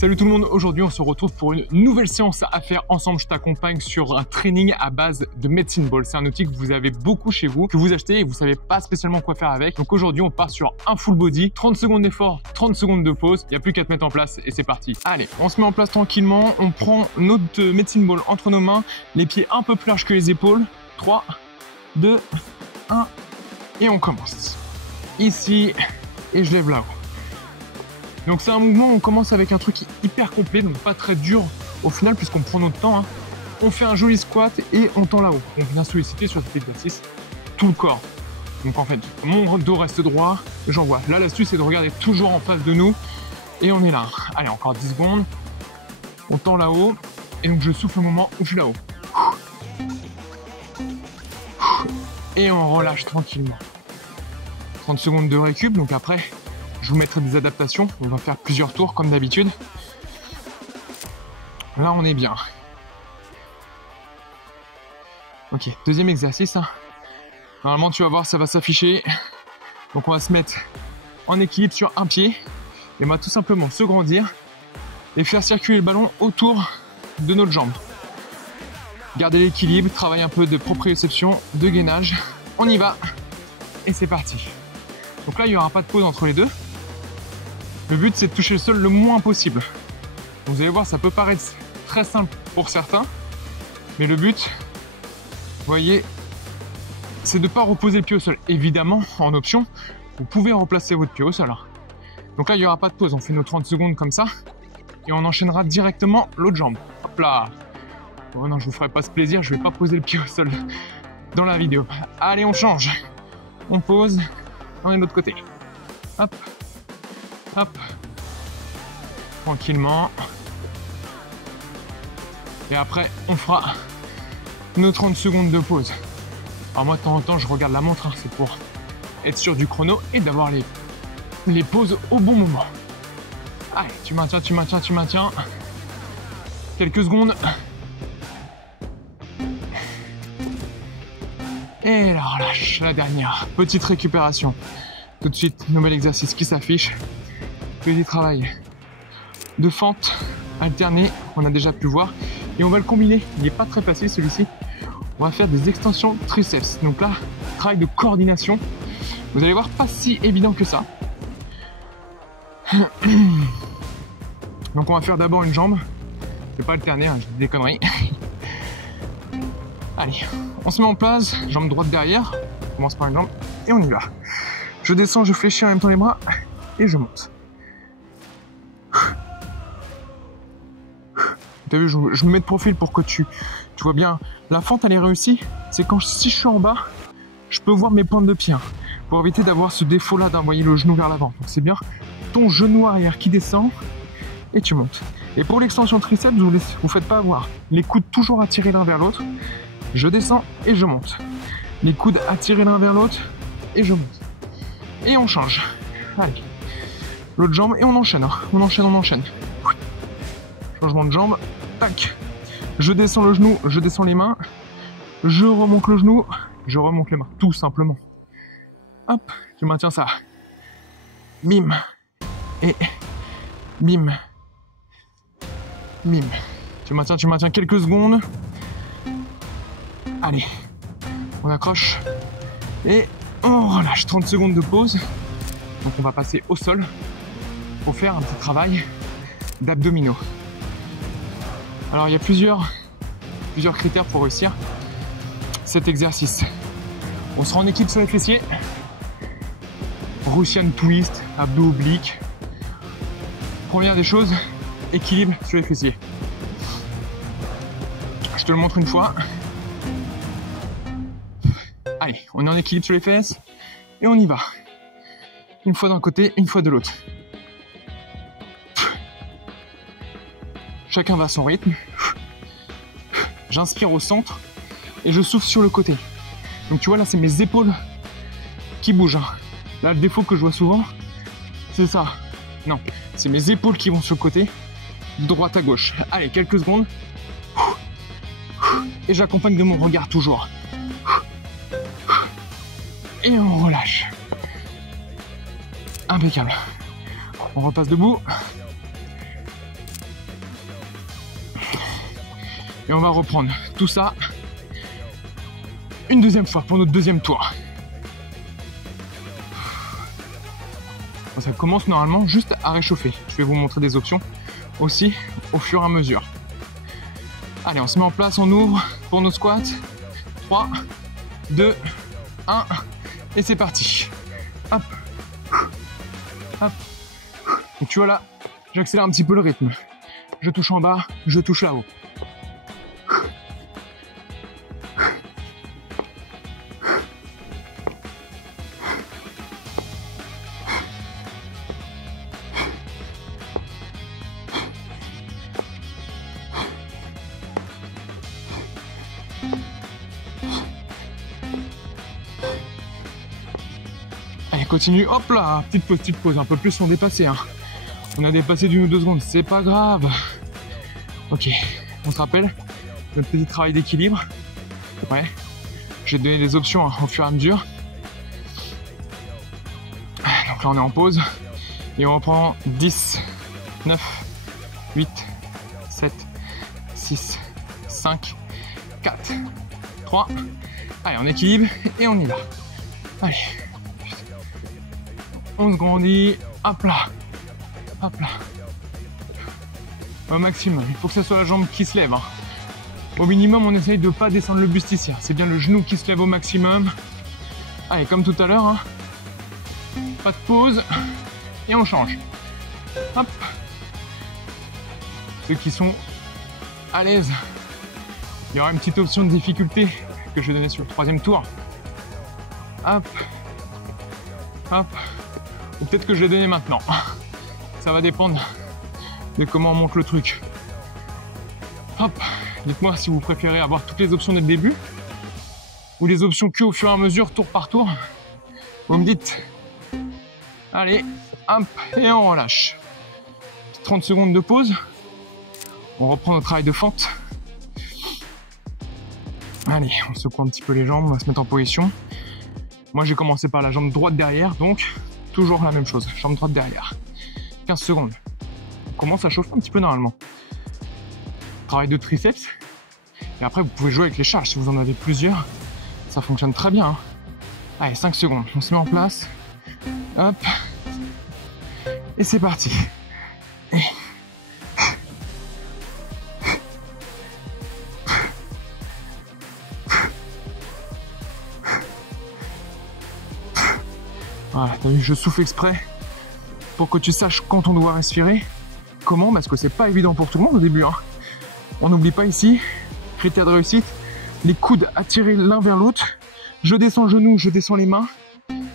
Salut tout le monde, aujourd'hui on se retrouve pour une nouvelle séance à faire ensemble. Je t'accompagne sur un training à base de Medicine Ball. C'est un outil que vous avez beaucoup chez vous, que vous achetez et vous savez pas spécialement quoi faire avec. Donc aujourd'hui on part sur un full body, 30 secondes d'effort, 30 secondes de pause. Il n'y a plus qu'à te mettre en place et c'est parti. Allez, on se met en place tranquillement, on prend notre Medicine Ball entre nos mains, les pieds un peu plus larges que les épaules. 3, 2, 1 et on commence. Ici et je lève là-haut. Donc c'est un mouvement, on commence avec un truc hyper complet, donc pas très dur au final puisqu'on prend notre temps. On fait un joli squat et on tend là-haut. On vient solliciter sur cet exercice tout le corps. Donc en fait, mon dos reste droit, j'envoie. Là, l'astuce c'est de regarder toujours en face de nous et on est là. Allez, encore 10 secondes. On tend là-haut et donc je souffle au moment où je suis là-haut. Et on relâche tranquillement. 30 secondes de récup, donc après... je vous mettrai des adaptations, on va faire plusieurs tours comme d'habitude. Là on est bien. Ok, deuxième exercice. Normalement tu vas voir ça va s'afficher. Donc on va se mettre en équilibre sur un pied. Et on va tout simplement se grandir et faire circuler le ballon autour de notre jambe. Garder l'équilibre, travailler un peu de proprioception, de gainage. On y va et c'est parti. Donc là il n'y aura pas de pause entre les deux. Le but, c'est de toucher le sol le moins possible. Donc, vous allez voir, ça peut paraître très simple pour certains, mais le but, vous voyez, c'est de ne pas reposer le pied au sol. Évidemment, en option, vous pouvez replacer votre pied au sol. Donc là, il n'y aura pas de pause. On fait nos 30 secondes comme ça, et on enchaînera directement l'autre jambe. Hop là. Oh non, je vous ferai pas ce plaisir, je vais pas poser le pied au sol dans la vidéo. Allez, on change. On pose, on est de l'autre côté. Hop. Hop, tranquillement. Et après, on fera nos 30 secondes de pause. Alors moi, de temps en temps, je regarde la montre, c'est pour être sûr du chrono et d'avoir les pauses au bon moment. Allez, tu maintiens, tu maintiens, tu maintiens. Quelques secondes. Et là, relâche, la dernière. Petite récupération. Tout de suite, nouvel exercice qui s'affiche. Petit travail de fente alternée, on a déjà pu voir, et on va le combiner. Il n'est pas très facile celui-ci. On va faire des extensions triceps. Donc là, travail de coordination. Vous allez voir, pas si évident que ça. Donc on va faire d'abord une jambe. Je vais pas alterner, je dis des conneries. Allez, on se met en place, jambe droite derrière. On commence par une jambe et on y va. Je descends, je fléchis en même temps les bras et je monte. T'as vu, je me mets de profil pour que tu vois bien. La fente, elle est réussie. C'est quand si je suis en bas, je peux voir mes pointes de pied. Pour éviter d'avoir ce défaut-là d'envoyer le genou vers l'avant. Donc c'est bien ton genou arrière qui descend et tu montes. Et pour l'extension triceps, vous faites pas avoir. Les coudes toujours attirés l'un vers l'autre. Je descends et je monte. Les coudes attirés l'un vers l'autre et je monte. Et on change. Allez. L'autre jambe et on enchaîne. On enchaîne, on enchaîne. Changement de jambe. Tac. Je descends le genou, je descends les mains. Je remonte le genou, je remonte les mains. Tout simplement. Hop, tu maintiens ça. Bim. Et bim. Bim. Tu maintiens quelques secondes. Allez. On accroche. Et on relâche. 30 secondes de pause. Donc on va passer au sol pour faire un petit travail d'abdominaux. Alors il y a plusieurs critères pour réussir cet exercice. On sera en équipe sur les fessiers. Russian twist, abdos obliques. Première des choses, équilibre sur les fessiers. Je te le montre une fois. Allez, on est en équilibre sur les fesses et on y va. Une fois d'un côté, une fois de l'autre. Chacun va à son rythme. J'inspire au centre et je souffle sur le côté. Donc tu vois là, c'est mes épaules qui bougent. Là, le défaut que je vois souvent, c'est ça. Non, c'est mes épaules qui vont sur le côté, de droite à gauche. Allez, quelques secondes. Et j'accompagne de mon regard toujours. Et on relâche. Impeccable. On repasse debout. Et on va reprendre tout ça une deuxième fois pour notre deuxième tour. Ça commence normalement juste à réchauffer. Je vais vous montrer des options aussi au fur et à mesure. Allez, on se met en place, on ouvre pour nos squats. 3, 2, 1 et c'est parti. Hop, hop. Et tu vois là, j'accélère un petit peu le rythme. Je touche en bas, je touche là-haut. Allez, continue, hop là, petite pause, un peu plus on dépassait. Hein. On a dépassé d'1 ou 2 secondes, c'est pas grave. Ok, on se rappelle, notre petit travail d'équilibre. Ouais, j'ai donné des options hein, au fur et à mesure. Donc là on est en pause. Et on reprend 10, 9, 8, 7, 6, 5, 4, 3. Allez, on équilibre et on y va. Allez. On se grandit, hop là, hop là. Au maximum, il faut que ce soit la jambe qui se lève. Hein. Au minimum, on essaye de ne pas descendre le buste ici. C'est bien le genou qui se lève au maximum. Allez, comme tout à l'heure, hein. Pas de pause et on change. Hop. Ceux qui sont à l'aise, il y aura une petite option de difficulté que je vais donner sur le 3e tour. Hop, hop. Ou peut-être que je vais donner maintenant. Ça va dépendre de comment on monte le truc. Hop, dites-moi si vous préférez avoir toutes les options dès le début ou les options que au fur et à mesure, tour par tour. Vous me dites. Allez, hop, et on relâche. 30 secondes de pause. On reprend notre travail de fente. Allez, on secoue un petit peu les jambes, on va se mettre en position. Moi, j'ai commencé par la jambe droite derrière, donc toujours la même chose, jambe droite derrière. 15 secondes. On commence à chauffer un petit peu normalement. Travail de triceps. Et après, vous pouvez jouer avec les charges si vous en avez plusieurs. Ça fonctionne très bien. Hein. Allez, 5 secondes. On se met en place. Hop. Et c'est parti. Et... Voilà, t'as vu, je souffle exprès pour que tu saches quand on doit respirer. Comment? Parce que c'est pas évident pour tout le monde au début. Hein. On n'oublie pas ici, critère de réussite, les coudes attirés l'un vers l'autre. Je descends le genou, je descends les mains.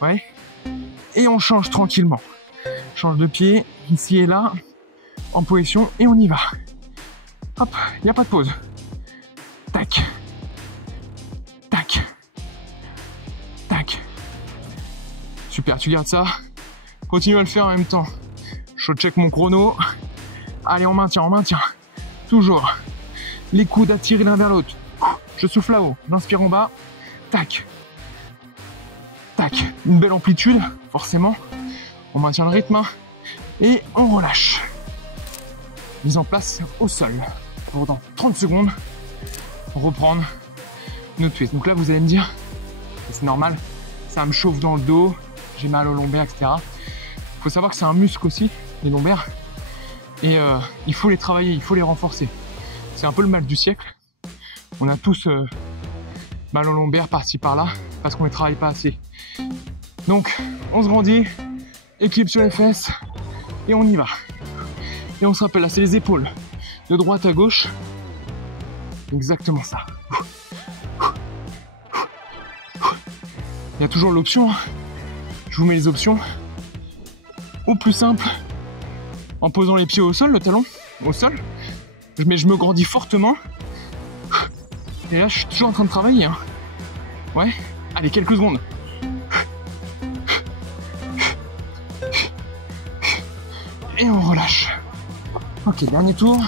Ouais. Et on change tranquillement. Change de pied, ici et là, en position, et on y va. Hop, il n'y a pas de pause. Tac. Tac. Tac. Super, tu gardes ça. Continue à le faire en même temps. Je check mon chrono. Allez, on maintient. Toujours. Les coudes attirés l'un vers l'autre. Je souffle là-haut. J'inspire en bas. Tac. Tac. Une belle amplitude, forcément. On maintient le rythme. Et on relâche. Mise en place au sol. Pour dans 30 secondes, reprendre notre twist. Donc là, vous allez me dire, c'est normal, ça me chauffe dans le dos. J'ai mal aux lombaires, etc. Il faut savoir que c'est un muscle aussi, les lombaires. Et il faut les travailler, il faut les renforcer. C'est un peu le mal du siècle. On a tous mal aux lombaires par-ci par-là parce qu'on ne les travaille pas assez. Donc, on se grandit, équilibre sur les fesses et on y va. Et on se rappelle, là, c'est les épaules de droite à gauche. Exactement ça. Il y a toujours l'option. Je vous mets les options au plus simple en posant les pieds au sol, le talon au sol, mais je me grandis fortement et là je suis toujours en train de travailler hein. Ouais, allez, quelques secondes et on relâche. Ok, dernier tour.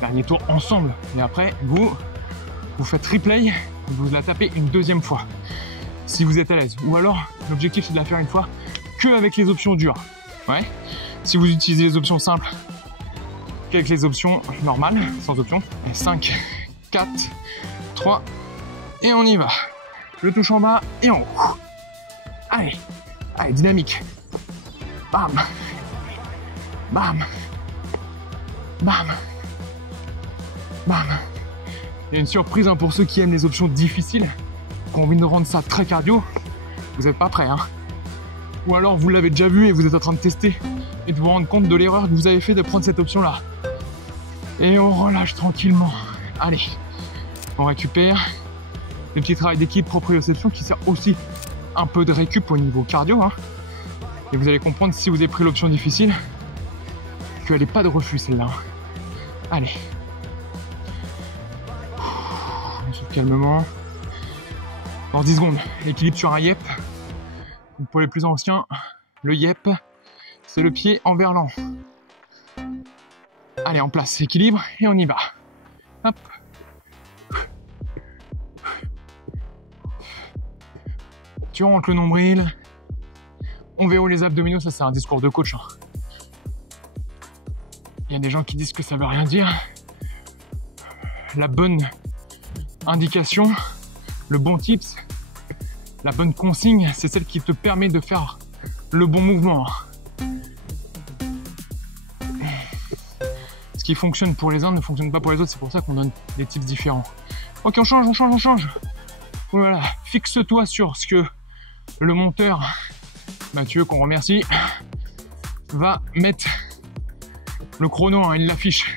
Dernier tour ensemble et après vous faites replay. Vous la tapez une deuxième fois si vous êtes à l'aise, ou alors l'objectif c'est de la faire une fois que avec les options dures. Ouais, Si vous utilisez les options simples qu'avec les options normales, sans option. 5, 4, 3, et on y va. Je touche en bas et en haut. Allez, allez, dynamique. Bam, bam, bam, bam. Il y a une surprise hein, pour ceux qui aiment les options difficiles, qui ont envie de rendre ça très cardio. Vous n'êtes pas prêts, hein. Ou alors vous l'avez déjà vu et vous êtes en train de tester et de vous rendre compte de l'erreur que vous avez fait de prendre cette option-là. Et on relâche tranquillement. Allez, on récupère. Le petit travail d'équipe proprioception qui sert aussi un peu de récup au niveau cardio. Hein. Et vous allez comprendre si vous avez pris l'option difficile qu'elle n'est pas de refus celle-là. Allez. On se calmement. Dans 10 secondes, l'équilibre sur un yep. Pour les plus anciens, le yep, c'est le pied envers l'an. Allez, en place, équilibre, et on y va. Hop. Tu rentres le nombril. On verrouille les abdominaux, ça c'est un discours de coach. Hein. Il y a des gens qui disent que ça veut rien dire. La bonne indication, le bon tips, la bonne consigne, c'est celle qui te permet de faire le bon mouvement. Ce qui fonctionne pour les uns ne fonctionne pas pour les autres, c'est pour ça qu'on donne des tips différents. Ok, on change. Voilà, fixe-toi sur ce que le monteur, Mathieu, qu'on remercie, va mettre le chrono, hein, il l'affiche.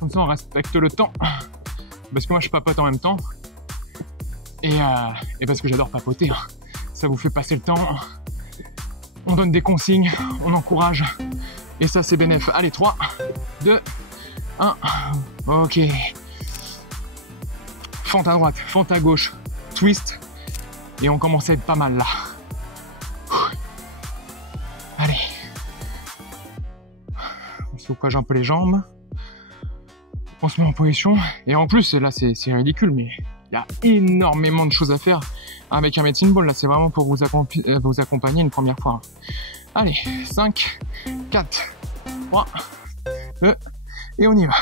Comme ça, on respecte le temps. Parce que moi, je papote en même temps. Et parce que j'adore papoter, hein. Ça vous fait passer le temps. On donne des consignes, on encourage. Et ça, c'est bénéf. Allez, 3, 2, 1. Ok. Fente à droite, fente à gauche, twist. Et on commence à être pas mal là. Allez. On soucouage un peu les jambes. On se met en position. Et en plus, là, c'est ridicule, mais il y a énormément de choses à faire avec un medicine ball. Là, c'est vraiment pour vous accompagner une première fois. Allez, 5, 4, 3, 2, et on y va.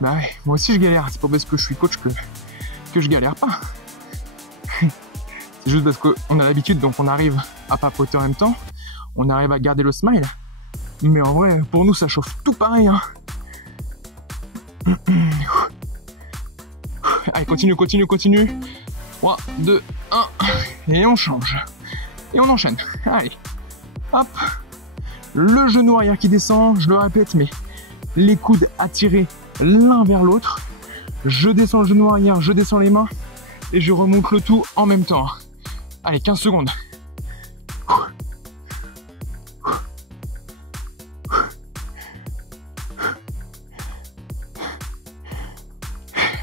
Bah ouais, moi aussi je galère. C'est pas parce que je suis coach que je galère pas. C'est juste parce qu'on a l'habitude, donc on arrive à papoter en même temps. On arrive à garder le smile. Mais en vrai, pour nous, ça chauffe tout pareil. Hein. Allez, continue. 3, 2, 1. Et on change. Et on enchaîne. Allez. Hop. Le genou arrière qui descend. Je le répète, mais les coudes attirés l'un vers l'autre. Je descends le genou arrière, je descends les mains. Et je remonte le tout en même temps. Allez, 15 secondes.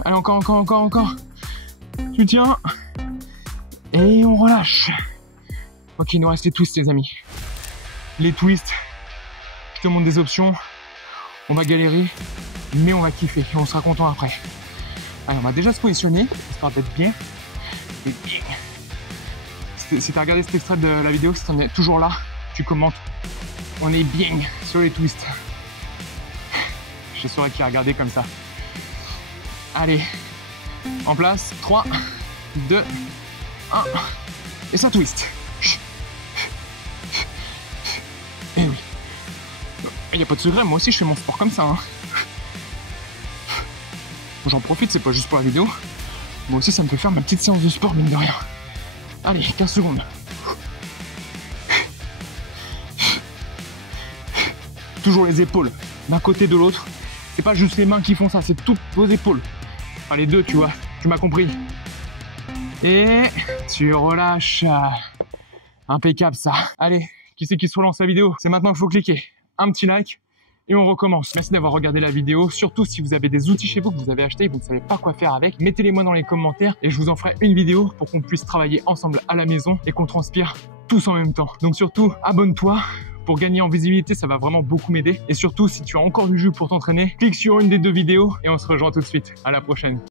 Allez, encore. Tu tiens. Et on relâche. Ok, il nous reste les twists, les amis. Les twists. Je te montre des options. On va galérer, mais on va kiffer. Et on sera content après. Allez, on va déjà se positionner, histoire d'être bien. Et bien. Si tu as regardé cet extrait de la vidéo, si tu en es toujours là, tu commentes. On est bien sur les twists. Je saurais qui a regardé comme ça. Allez, en place, 3, 2, 1, et ça twist. Et oui. Il n'y a pas de secret, moi aussi je fais mon sport comme ça. Hein. J'en profite, c'est pas juste pour la vidéo. Moi aussi ça me fait faire ma petite séance de sport, mine de rien. Allez, 15 secondes. Toujours les épaules, d'un côté de l'autre. C'est pas juste les mains qui font ça, c'est toutes vos épaules. Enfin les deux, tu vois, tu m'as compris. Et tu relâches. Impeccable ça. Allez, qui c'est qui se relance la vidéo? C'est maintenant qu'il faut cliquer. Un petit like et on recommence. Merci d'avoir regardé la vidéo. Surtout si vous avez des outils chez vous que vous avez achetés et vous ne savez pas quoi faire avec, mettez-les moi dans les commentaires et je vous en ferai une vidéo pour qu'on puisse travailler ensemble à la maison et qu'on transpire tous en même temps. Donc surtout, abonne-toi. Pour gagner en visibilité, ça va vraiment beaucoup m'aider. Et surtout, si tu as encore du jus pour t'entraîner, clique sur une des deux vidéos et on se rejoint tout de suite. À la prochaine.